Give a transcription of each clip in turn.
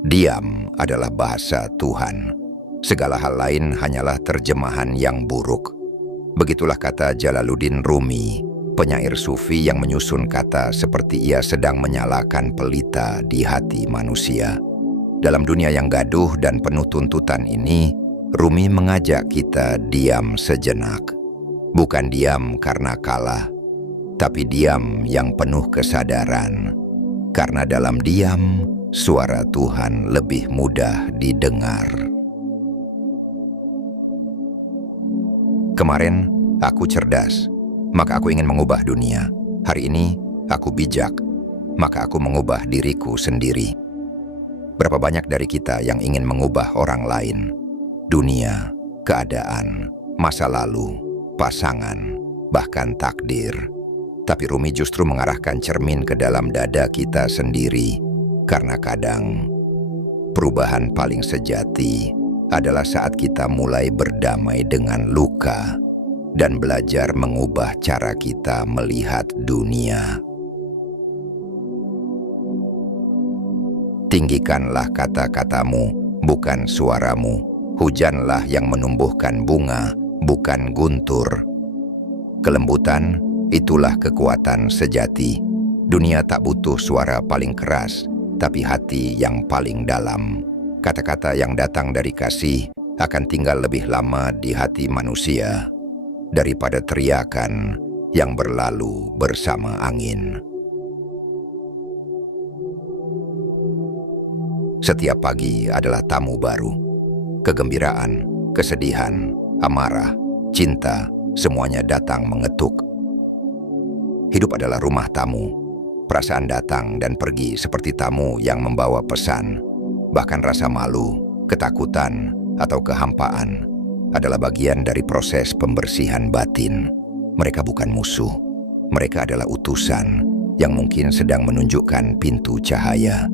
Diam adalah bahasa Tuhan. Segala hal lain hanyalah terjemahan yang buruk. Begitulah kata Jalaluddin Rumi, penyair sufi yang menyusun kata seperti ia sedang menyalakan pelita di hati manusia. Dalam dunia yang gaduh dan penuh tuntutan ini, Rumi mengajak kita diam sejenak. Bukan diam karena kalah, tapi diam yang penuh kesadaran. Karena dalam diam, suara Tuhan lebih mudah didengar. Kemarin, aku cerdas, maka aku ingin mengubah dunia. Hari ini, aku bijak, maka aku mengubah diriku sendiri. Berapa banyak dari kita yang ingin mengubah orang lain, dunia, keadaan, masa lalu, pasangan, bahkan takdir. Tapi Rumi justru mengarahkan cermin ke dalam dada kita sendiri, karena kadang perubahan paling sejati adalah saat kita mulai berdamai dengan luka dan belajar mengubah cara kita melihat dunia. Tinggikanlah kata-katamu, bukan suaramu. Hujanlah yang menumbuhkan bunga, bukan guntur. Kelembutan, itulah kekuatan sejati. Dunia tak butuh suara paling keras, tapi hati yang paling dalam. Kata-kata yang datang dari kasih akan tinggal lebih lama di hati manusia daripada teriakan yang berlalu bersama angin. Setiap pagi adalah tamu baru. Kegembiraan, kesedihan, amarah, cinta, semuanya datang mengetuk. Hidup adalah rumah tamu. Perasaan datang dan pergi seperti tamu yang membawa pesan. Bahkan rasa malu, ketakutan, atau kehampaan adalah bagian dari proses pembersihan batin. Mereka bukan musuh. Mereka adalah utusan yang mungkin sedang menunjukkan pintu cahaya.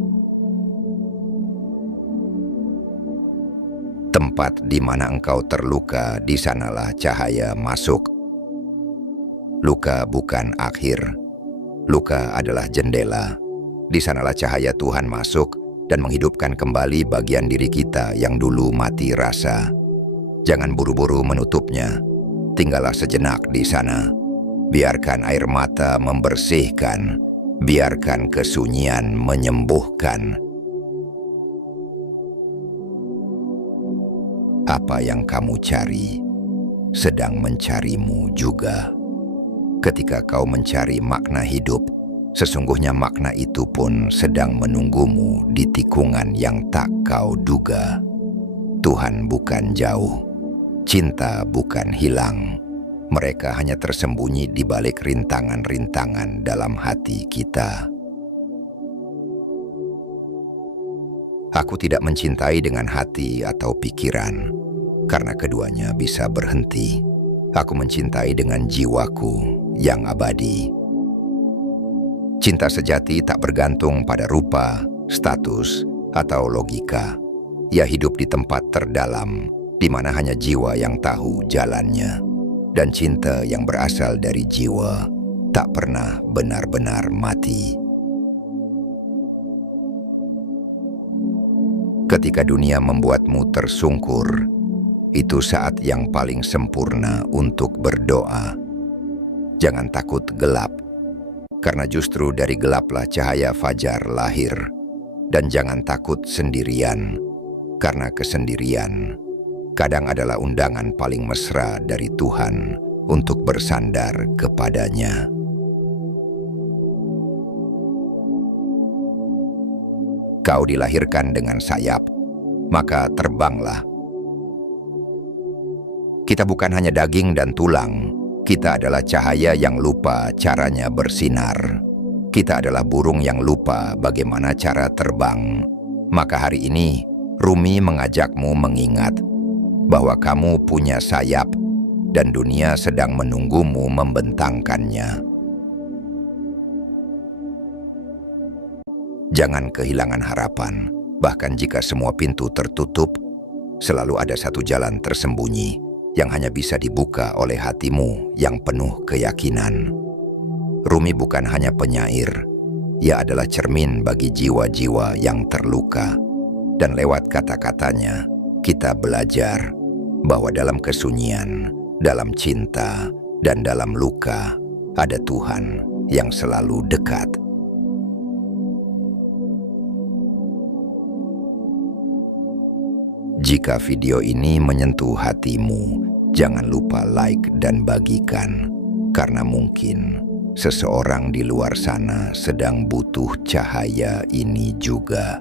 Tempat di mana engkau terluka, di sanalah cahaya masuk. Luka bukan akhir. Luka adalah jendela. Di sanalah cahaya Tuhan masuk dan menghidupkan kembali bagian diri kita yang dulu mati rasa. Jangan buru-buru menutupnya. Tinggallah sejenak di sana. Biarkan air mata membersihkan. Biarkan kesunyian menyembuhkan. Apa yang kamu cari sedang mencarimu juga. Ketika kau mencari makna hidup, sesungguhnya makna itu pun sedang menunggumu di tikungan yang tak kau duga. Tuhan bukan jauh, cinta bukan hilang. Mereka hanya tersembunyi di balik rintangan-rintangan dalam hati kita. Aku tidak mencintai dengan hati atau pikiran, karena keduanya bisa berhenti. Aku mencintai dengan jiwaku yang abadi. Cinta sejati tak bergantung pada rupa, status, atau logika. Ia hidup di tempat terdalam, di mana hanya jiwa yang tahu jalannya. Dan cinta yang berasal dari jiwa tak pernah benar-benar mati. Ketika dunia membuatmu tersungkur, itu saat yang paling sempurna untuk berdoa. Jangan takut gelap, karena justru dari gelaplah cahaya fajar lahir. Dan jangan takut sendirian, karena kesendirian kadang adalah undangan paling mesra dari Tuhan untuk bersandar kepadanya. Kau dilahirkan dengan sayap, maka terbanglah. Kita bukan hanya daging dan tulang, kita adalah cahaya yang lupa caranya bersinar. Kita adalah burung yang lupa bagaimana cara terbang. Maka hari ini, Rumi mengajakmu mengingat bahwa kamu punya sayap dan dunia sedang menunggumu membentangkannya. Jangan kehilangan harapan, bahkan jika semua pintu tertutup, selalu ada satu jalan tersembunyi yang hanya bisa dibuka oleh hatimu yang penuh keyakinan. Rumi bukan hanya penyair, ia adalah cermin bagi jiwa-jiwa yang terluka. Dan lewat kata-katanya, kita belajar bahwa dalam kesunyian, dalam cinta, dan dalam luka, ada Tuhan yang selalu dekat. Jika video ini menyentuh hatimu, jangan lupa like dan bagikan, karena mungkin seseorang di luar sana sedang butuh cahaya ini juga.